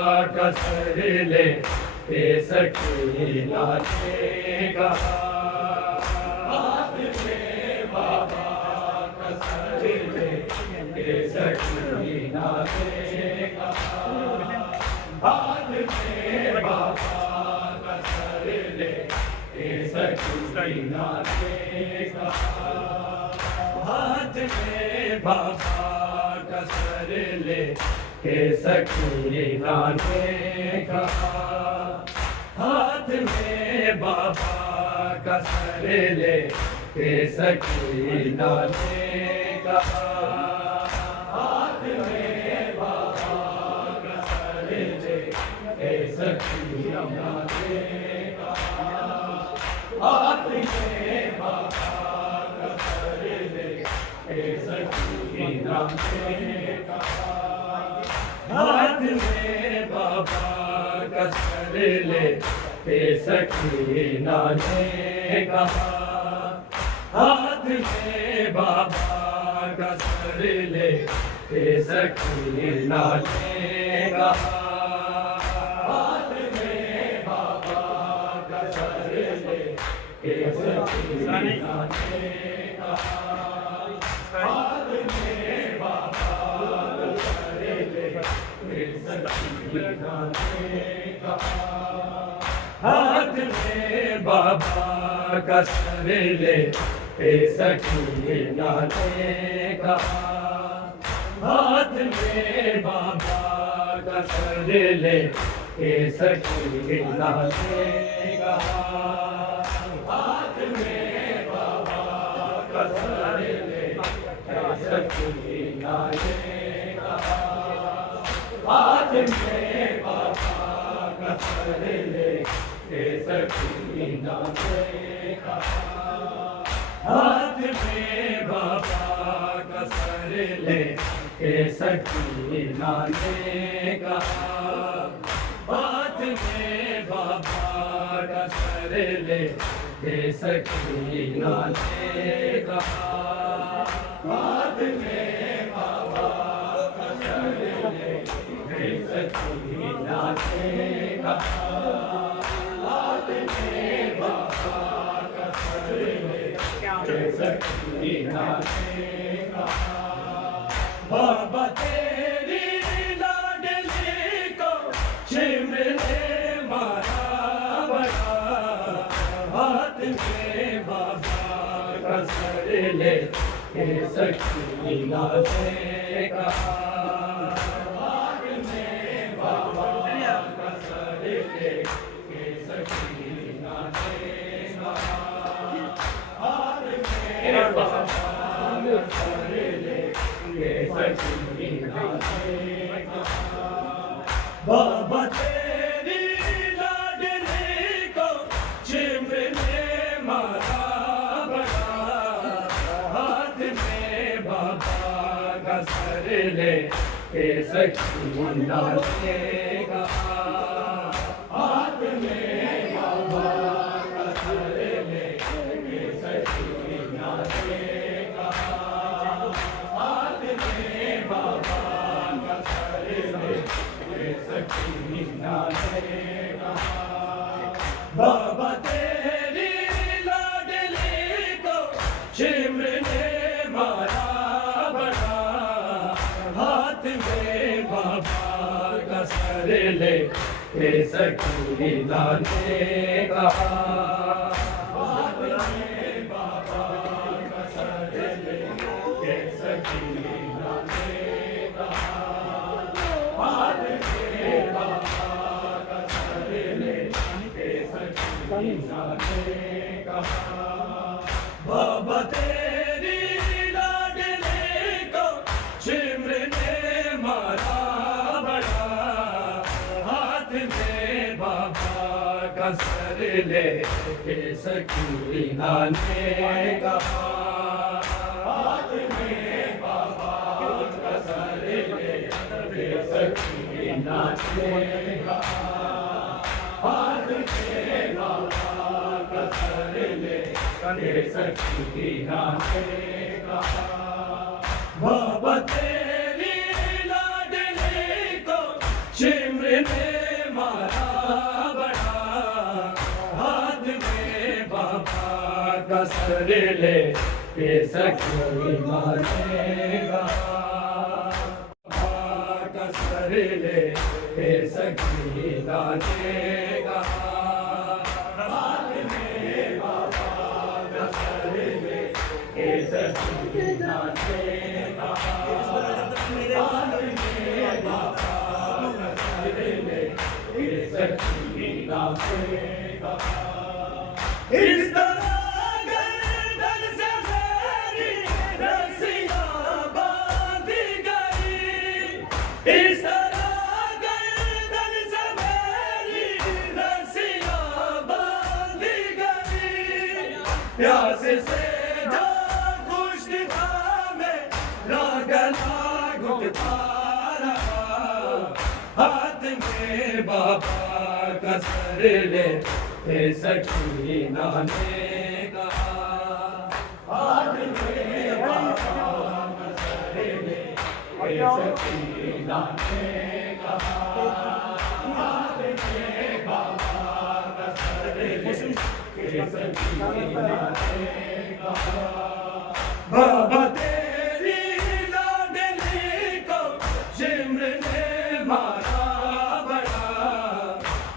कसरले हे सखी नाचे कहा हाथ में बाबा कसरले हे सखी नाचे कहा हाथ में बाबा कसरले हे सखी नाचे कहा हाथ में बाबा कसरले हे सखी नाचे कहा हाथ में बाबा कसरले हे सखी नाचे कहा हाथ में बाबा कसरले हे सखी नाचे कहा हाथ में बाबा कसरले हे सखी नाचे कहा हाथ में बाबा कसरले हे सखी नाचे कहा हाथ में बाबा कसरले हे सखी नाचे कहा हाथ में बाबा कसरले हे सखी नाचे कहा हाथ में बाबा हाथ में बाबा कसरले हे सखी नाचे कहा हाथ में बाबा कसरले हे सखी नाचे कहा हाथ में बाबा कसरले हे सखी नाचे कहा हाथ में बाबा कसरले हे सखी नाचे कहा हाथ में बाबा कसरले हे सखी नाचे कहा हाथ में बाबा कसरले हे सखी नाचे कहा हाथ में बाबा कसरले हे सखी नाचे कहा हाथ में बाबा कसरले हे सखी नाचे कहा बाबा तेरी लाडली को चिमने मारा बड़ा हाथ में बाबा कसरले हे सखी नाचे कहा हाथ में बाबा कसरले हे सखी नाचे कहा हाथ में बाबा कसरले हे सखी नाचे कहा बाबा तेरी लाडली को चिमने मारा बड़ा हाथ में बाबा कसरले हे सखी नाचे कहा हाथ में बाबा कसरले हे सखी नाचे कहा हाथ में बाबा कसरले हे सखी नाचे कहा बाबा तेरी लाडली को चिमने मारा बड़ा हाथ में बाबा कसरले हे सखी नाचे कहा हाथ में बाबा कसरले हे सखी नाचे कहा हाथ में बाबा कसरले हे सखी नाचे कहा बाबा तेरी लाडली को चिमने मारा बड़ा हाथ में बाबा कसरले हे सखी नाचे कहा हाथ में बाबा कसरले हे सखी नाचे कहा हाथ में बाबा कसरले हे सखी नाचे कहा बाबा तेरी लाडली को चिमने कसर ले के सखी मानेगा, कसर ले के सखी मानेगा, हाथ में बाबा कसर ले के सखी मानेगा, हाथ में बाबा कसर ले के सखी मानेगा। इस तरह गर्दन से मेरी रस्सियाँ बांधी गई, इस तरह गर्दन से मेरी रस्सियाँ बांधी गई, प्यास से जो खुश्क था मेरा गला घुटता रहा, हाथ में बाबा कसर ले के सखी मानेगा, हाथ में बाबा कसर ले के सखी मानेगा, हाथ में बाबा कसर ले के सखी मानेगा। बाबा तेरी लाडली को शिमर ने मारा बड़ा,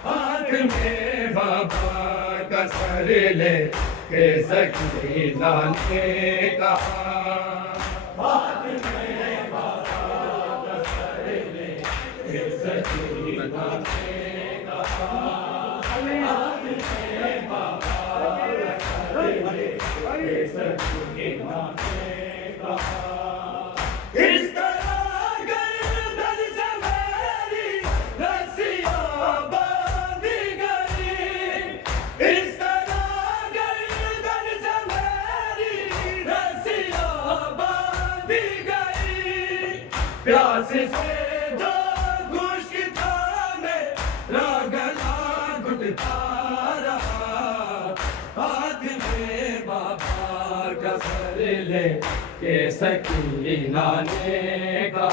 हाथ में बाबा कसर ले के सखी मानेगा, हाथ में बाबा कसर ले के सखी मानेगा, हाथ में बाबा कसर ले के सखी मानेगा। इस तरह गर्दन से मेरी रस्सियाँ बांधी गई, इस तरह गर्दन से मेरी रस्सियाँ बांधी गई, प्यास से जो खुश्क था मेरा गला घुटता रहा, हाथ में बाबा कसर ले के सखी मानेगा,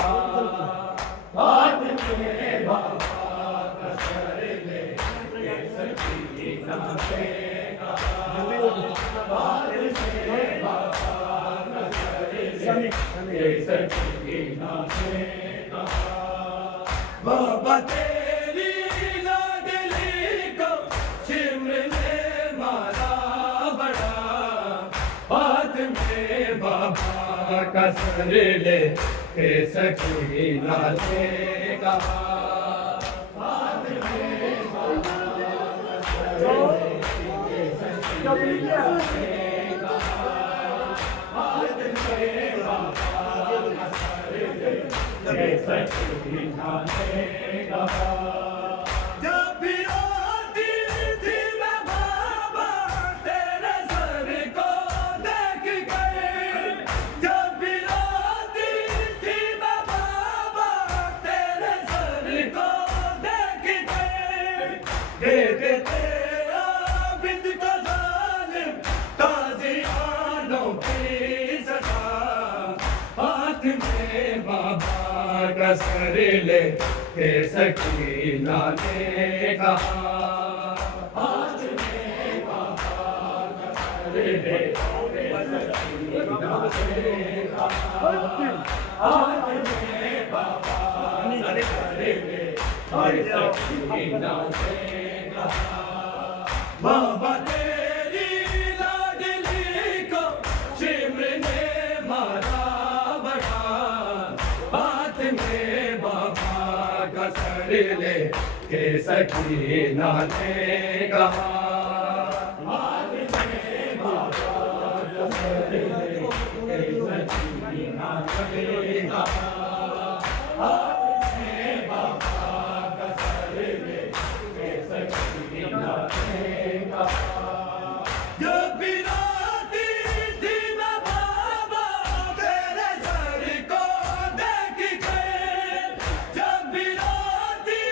हाथ में बाबा कसर ले के सखी मानेगा, हाथ में बाबा कसर ले के सखी मानेगा। बाबा तेरी लाडली को शिमर ने मारा बड़ा, हाथ में बाबा कसर ले के सखी मानेगा, हाथ में बाबा कसर ले के सखी मानेगा, हाथ में बाबा कसर ले के सखी मानेगा। जब भी रोती थी मैं बाबा तेरे सर को देख कर, जब भी रोती थी मैं बाबा तेरे सर को देख कर, दे देते आबिद को जालिम ताज़ियानों की सजा, हाथ में बाबा कसर ले के सखी मानेगा, हाथ में बाबा कसर ले के सखी मानेगा, हाथ में बाबा कसर ले के सखी मानेगा। बाबा तेरी लाडली को शिमर ने मारा बड़ा, हाथ में बाबा कसर ले के सखी मानेगा, हाथ में बाबा कसर ले के सखी मानेगा, हाथ में बाबा कसर ले के सखी मानेगा। जब भी रोती थी मैं बाबा तेरे सर को देख कर, जब भी रोती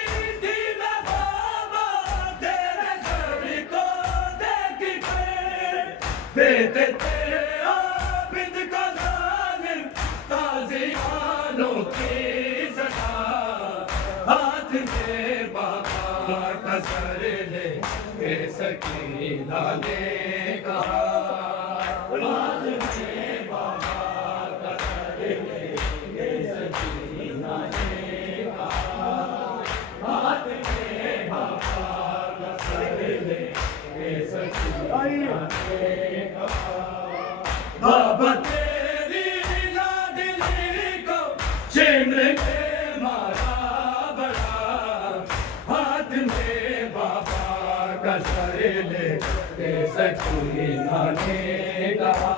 थी मैं बाबा तेरे सर को देख कर, देते थे आबिद को जालिम ताज़ियानों की सजा, हाथ में बाबा कसर ले के सखी मानेगा, हाथ में बाबा का सर ले के सकीना ने कहा हाथ में बाबा का सर ले के सकीना ने कहा बाबा तेरी लाडली को चिमर ने मारा बड़ा हाथ में बाबा का सर ले के सकीना ने कहा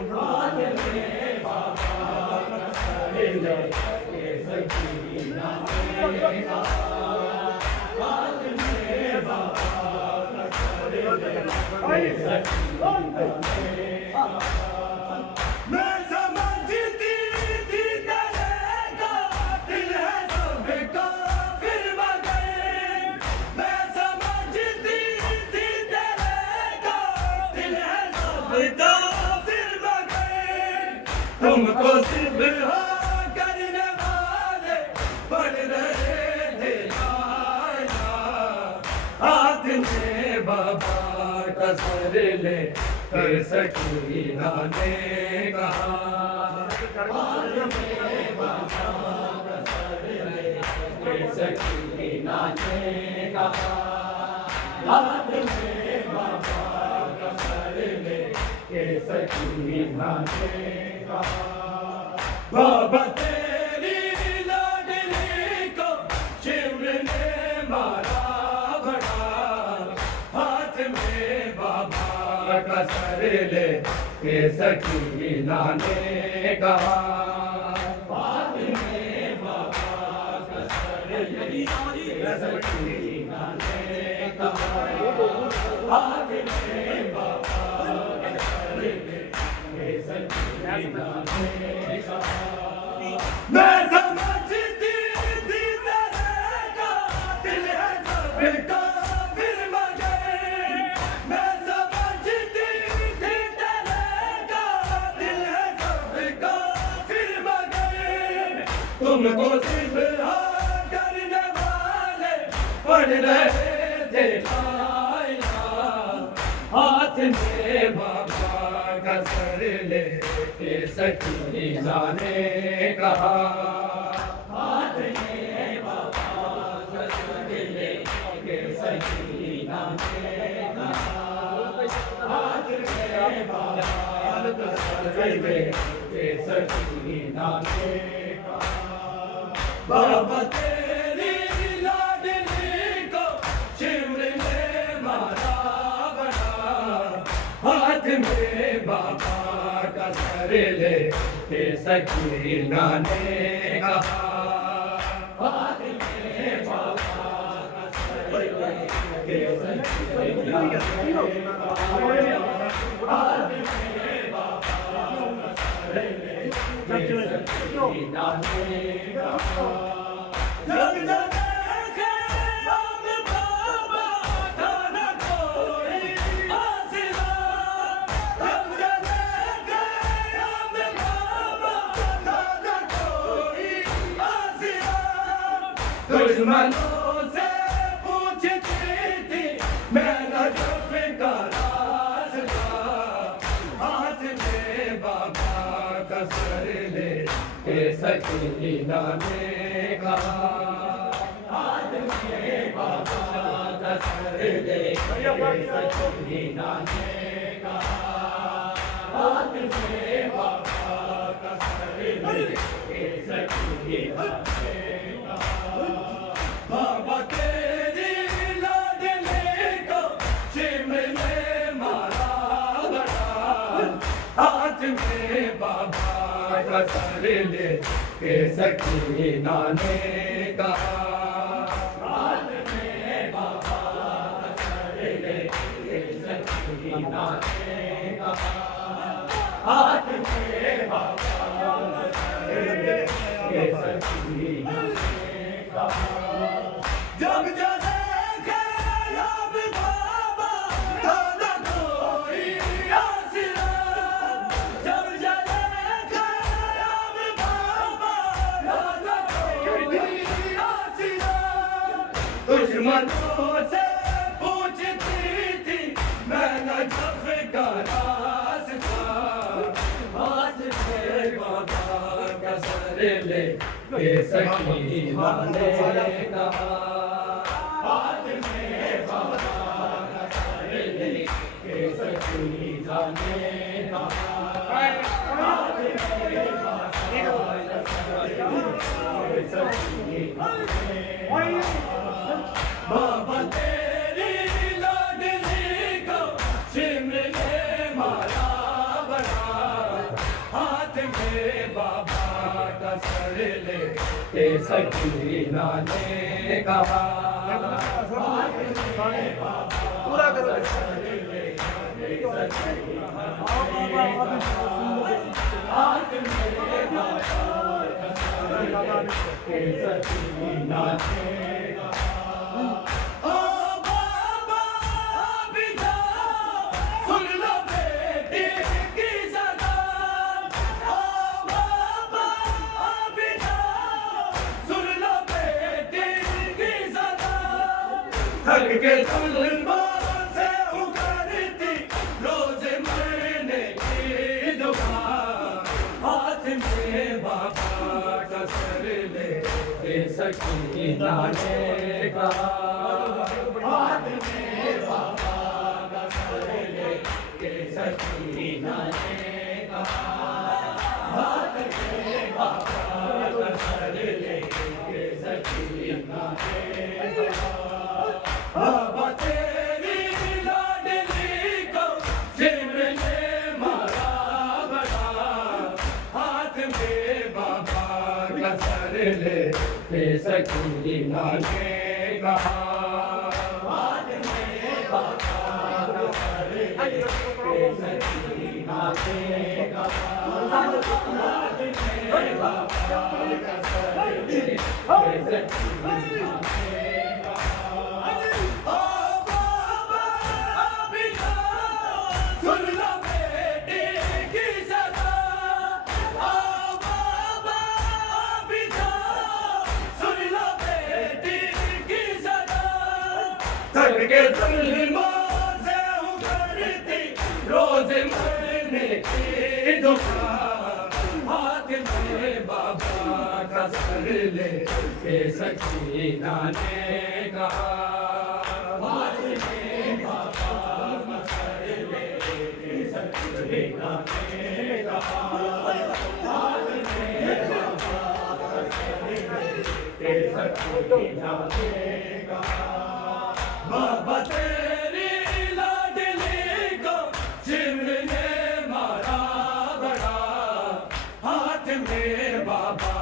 हाथ में बाबा का सर ले के सकीना ने कहा हाथ में बाबा का सर ले के सकीना ने मैं समझती थी करेगा दिल है सबका फिर मगर मैं समझती थी करेगा दिल है सबका फिर मगर तुमको सिर्फ हाँ करने वाले बढ़ रहे थे हाथ में बाबा का सर ले के सकीना ने कहा हाथ में बाबा का सर ले के सकीना ने कहा हाथ में बाबा का सर ले के सकीना ने कहा बाबा तेरी लाडली को चिमर ने मारा बड़ा हाथ में बाबा का सर ले के सकीना ने कहा हाथ में बाबा का सर ले के सकीना ने कहा हाथ में बाबा का सर ले के सकीना ने कहा मैं समझती थी तेरा दिल है सबका फिर मगर मैं समझती थी तेरा दिल है सबका फिर मगर तुमको सिर्फ हाँ करने वाले पढ़ रहे थे हाथ में बाबा का सर ले के सकीना ने कहा हाथ में बाबा का सर ले के सकीना ने कहा हाथ में बाबा का सर ले के सकीना ने कहा बाबा तेरी लाडली को चिमर ने मारा बड़ा हाथ में बाबा का सर ले के सकीना ने कहा हाथ में बाबा का सर ले के सकीना ने कहा हाथ में बाबा का सर ले के सकीना ने कहा जब जब देखे हम बाबा था न कोई आसरा जब जब देखे हम बाबा था न कोई आसरा दुश्मनों से पूछती थी मैं नजफ का रास्ता हाथ में बाबा का सर ले के सकीना ने कहा हाथ में बाबा का सर ले के सकीना ने कहा हाथ में बाबा का सर ले के सकीना ने कहा बाबा तेरी लाडली को चिमर ने मारा बड़ा हाथ में बाबा का सर ले के सकीना ने कहा हाथ में बाबा का सर ले के सकीना ने कहा हाथ में बाबा का सर ले के सकीना ने कहा जब जब देखे अब बाबा था न कोई आसरा जब जब देखे अब बाबा था न कोई आसरा दुश्मनों से पूछती थी मैं नजफ का रास्ता के सकीना ने कहा हाथ में बाबा का सर लेके सकीना ने कहा हाथ में बाबा का सर लेके बाबा तेरी लाडली को सिमर ले मारा बड़ा हाथ में बाबा का सर ले के सकीना ने कहा हाथ में बाबा का सर ले के सकीना ने कहा हाथ में बाबा का सर ले के सकीना ने थक के जुल्मों से उखड़ती रोज मरने की दुआ हाथ में बाबा का सर ले के सकीना ने कहा हाथ में बाबा का सर ले के सकीना ने कहा हाथ में बाबा का सर ले के सकीना ने कहा बाबा तेरी लाडली को सिमर ले मारा बड़ा हाथ में बाबा का सर ले के सकीना ने कहा हाथ में बाबा का सर ले के सकीना ने कहा हाथ में बाबा का सर ले के सकीना ने थक के जुल्मों से उखड़ती रोज मरने की दुआ हाथ में बाबा का सर ले के सकीना ने कहा हाथ में बाबा का सर ले के सकीना ने कहा हाथ में बाबा का सर ले के सकीना ने कहा बाबा तेरी लाडली को सिमर ले मारा बड़ा हाथ में बाबा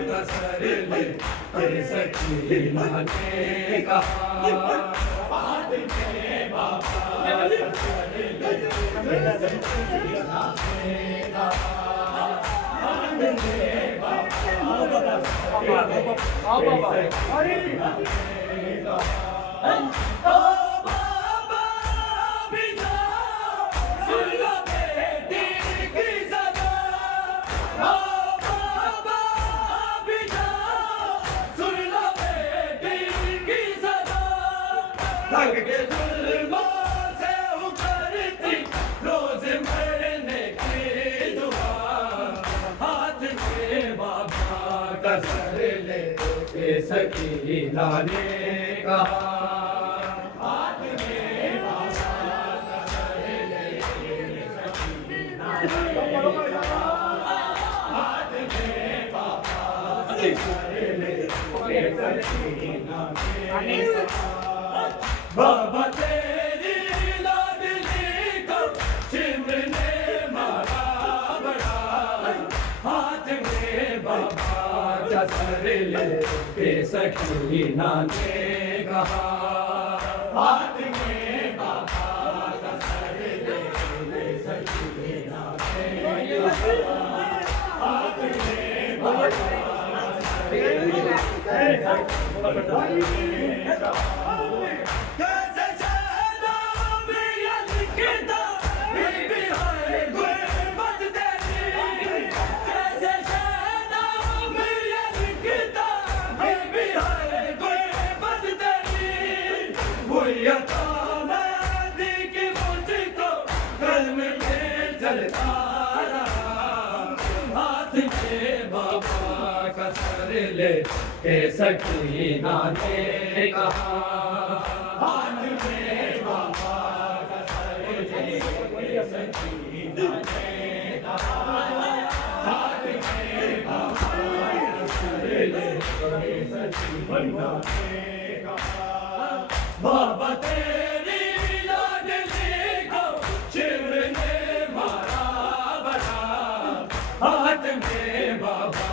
का सर ले के सकीना ने कहा हाथ में बाबा का सर ले के सकीना ने कहा हाथ में बाबा का सर ले के सकीना ने कहा थक के जुल्मों से उखड़ती रोज मरने की दुआ हाथ में बाबा का सर ले के सकीना ने कहा हाथ में बाबा का सर ले के सकीना ने कहा हाथ में बाबा का सर ले के सकीना ने कहा बाबा तेरी लाडली को सिमर ले मारा बड़ा हाथ में बाबा का सर ले के सकीना ने कहा हाथ में बाबा का सर ले के सकीना ने कहा हाथ में बाबा का सर ले के सकीना ने कहा ले के सकीना ने कहा हाथ में बाबा का सर ले के सकीना ने कहा हाथ में बाबा का सर ले के सकीना ने कहा बाबा तेरी लाडली को शिव ने मारा बड़ा हाथ में बाबा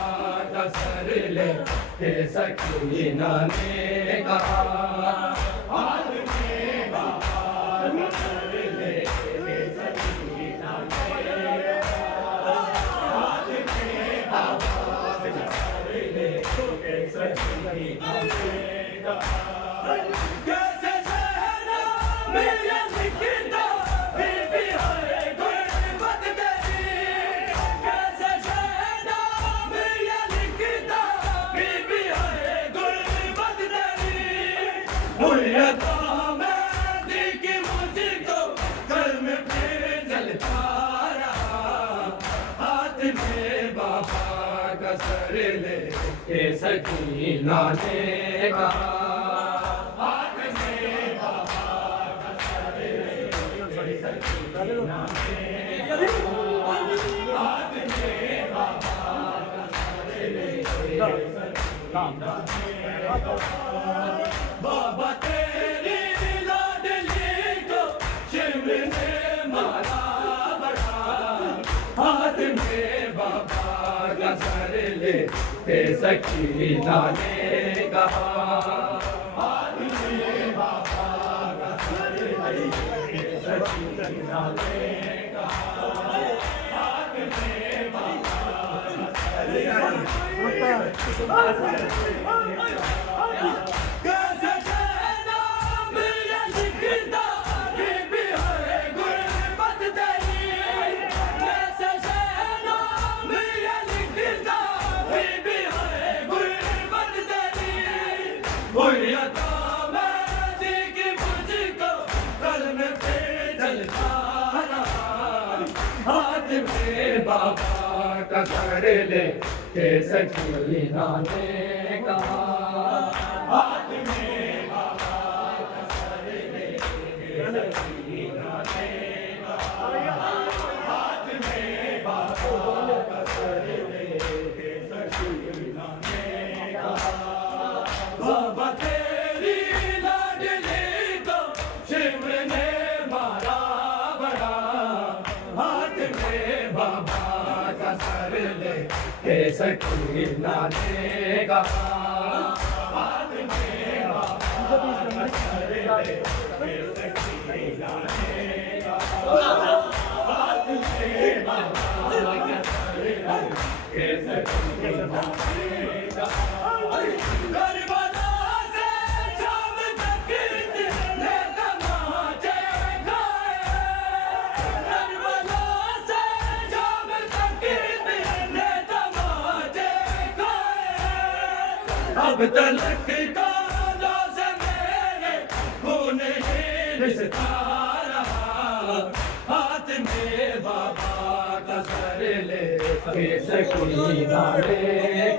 का सर ले के सकीना ने कहा हाथ में बाबा का सर ले के सकीना ने कहा हाथ में बाबा का सर ले के सकीना ने कहा कैसे सहना मेरा लिखता फिर भी है गुर्बत तेरी कैसे सहना मेरा लिखता फिर भी है गुर्बत तेरी मुल्यता मैं दिखी मुझको कल में फिर जलता रहा हाथ में बाबा का सर ले के सकीना ने कहा हाथ में बाबा का सर ले के सकीना ने कहा हाथ में बाबा का सर ले के सकीना ने कहा बाबा तेरी लाडली को शिव ने मारा बड़ा हाथ में बाबा का सर ले के सकीना ने कहा हाथ में बाबा का सर ले के सकीना ने कहा हाथ में बाबा का सर ले कैसे सहना मेरा लिखता फिर भी है गुर्बत तेरी कैसे सहना मेरा लिखता फिर भी है गुर्बत तेरी हुर्रियता मैं दिखी मुझको कल में फिर जलता रहा हाथ में बाबा का सर ले के सकीना ने कहा हाथ में बाबा का सर ले के सकीना ने कहा हाथ में बाबा का सर ले के सकीना ने कहा बाबा तेरी लाडली को शिव ने मारा बड़ा हाथ में बाबा का सर ले के सकीना ने कहा हाथ में बाबा का सर ले के सकीना ने कहा हाथ में बाबा का सर ले के सकीना ने कहा करबला से शाम तक ने तमाचे गाए करबला से शाम तक ने तमाचे गाए अब तलक कानों से मेरे खून ही रिश्ता रहा हाथ में बाबा का सर ले के सकीना ने